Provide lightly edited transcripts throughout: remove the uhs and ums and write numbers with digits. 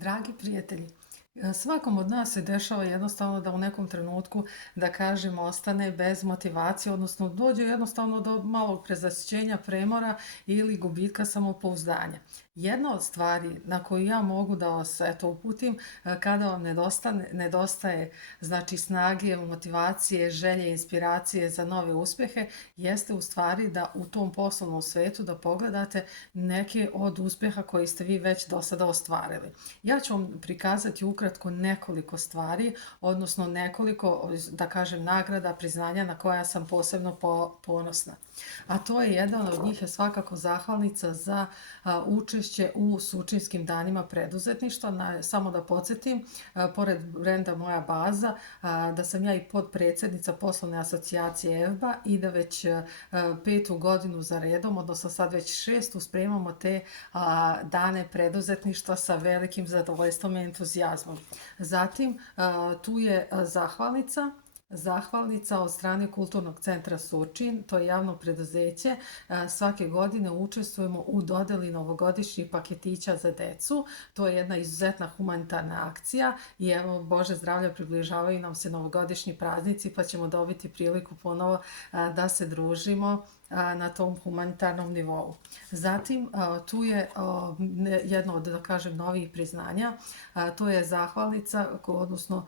Dragi prijatelji, svakom od nas se dešava jednostavno da u nekom trenutku, da kažemo, ostane bez motivacije, odnosno dođe jednostavno do malog prezasićenja, premora ili gubitka samopouzdanja. Jedna od stvari na koju ja mogu da vas uputim kada vam nedostaje znači snage, motivacije, želje, inspiracije za nove uspehe, jeste u stvari da u tom poslovnom svetu da pogledate neke od uspeha koji ste vi već do sada ostvarili. Ja ću vam prikazati ukratko nekoliko stvari, odnosno nekoliko, da kažem, nagrada, priznanja na koja sam posebno ponosna. A to je jedan od njih je svakako zahvalnica za učešće u Surčinskim danima preduzetništva. Samo da podsjetim, pored brenda Moja baza, da sam ja i podpredsjednica poslovne asocijacije EFBA i da već 5. godinu za redom, odnosno sad već 6. spremamo te dane preduzetništva sa velikim zadovoljstvom i entuzijazmom. Zatim, tu je zahvalnica od strane Kulturnog centra Surčin, to je javno preduzeće. Svake godine učestvujemo u dodeli novogodišnjih paketića za decu. To je jedna izuzetna humanitarna akcija i evo, Bože zdravlja, približavaju nam se novogodišnji praznici pa ćemo dobiti priliku ponovo da se družimo na tom humanitarnom nivou. Zatim, tu je jedno od, da kažem, novih priznanja, to je zahvalnica, odnosno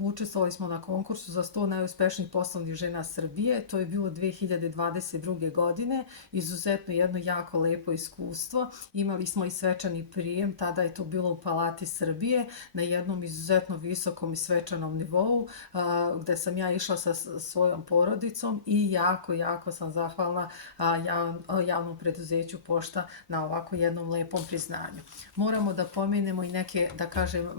učestvovali smo na konkursu za 100 najuspešnijih poslovnih žena Srbije, to je bilo 2022. godine, izuzetno jedno jako lepo iskustvo, imali smo i svečani prijem, tada je to bilo u Palati Srbije, na jednom izuzetno visokom i svečanom nivou, gde sam ja išla sa svojom porodicom i jako sam zahvalna javnom preduzeću Pošta na ovako jednom lepom priznanju. Moramo da pomenemo i neke, da kažem,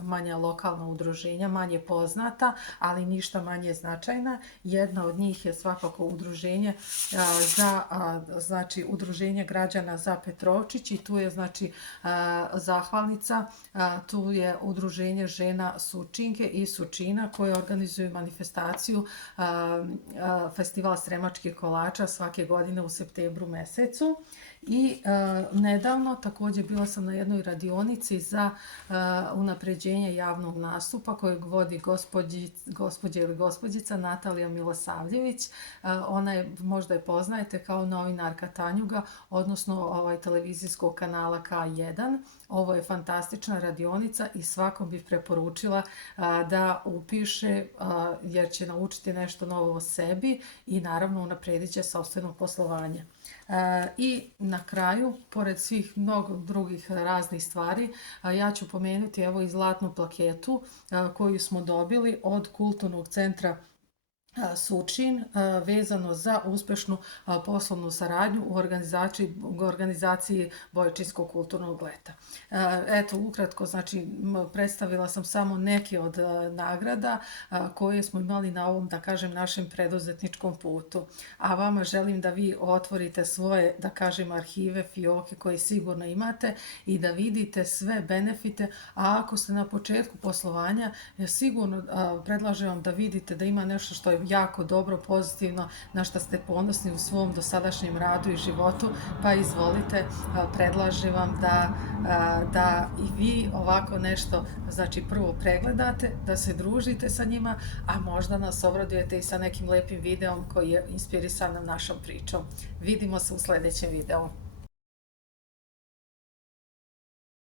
manja lokalna udruženja, manje poznata, ali ništa manje značajna. Jedna od njih je svakako udruženje Udruženje građana za Petrovčić i tu je zahvalnica, tu je udruženje žena Surčinke i Surčina koje organizuju manifestaciju Festival Sremačkih kolača svake godine u septembru mesecu. I nedavno također bila sam na jednoj radionici za unapređenje javnog nastupa kojeg vodi gospođa ili gospođica Natalija Milosavljević. Ona je, možda je poznajete kao novinarka Tanjuga, odnosno televizijskog kanala K1. Ovo je fantastična radionica i svakom bih preporučila da upiše jer će naučiti nešto novo o sebi i naravno unapredit će sopstveno poslovanje. I na kraju, pored svih mnogo drugih raznih stvari, ja ću pomenuti evo i zlatnu plaketu koju smo dobili od Kulturnog centra Surčin vezano za uspešnu poslovnu saradnju u organizaciji Bojčinskog kulturnog leta. Eto, ukratko, predstavila sam samo neke od nagrada koje smo imali na ovom, da kažem, našem preduzetničkom putu. A vama želim da vi otvorite svoje, da kažem, arhive, fioke koje sigurno imate i da vidite sve benefite, a ako ste na početku poslovanja, sigurno predlažem vam da vidite da ima nešto što je jako dobro, pozitivno, na što ste ponosni u svom dosadašnjem radu i životu, pa izvolite, predlažem vam da i vi ovako nešto, prvo pregledate, da se družite sa njima, a možda nas obradujete i sa nekim lepim videom koji je inspirisan našom pričom. Vidimo se u sledećem videu.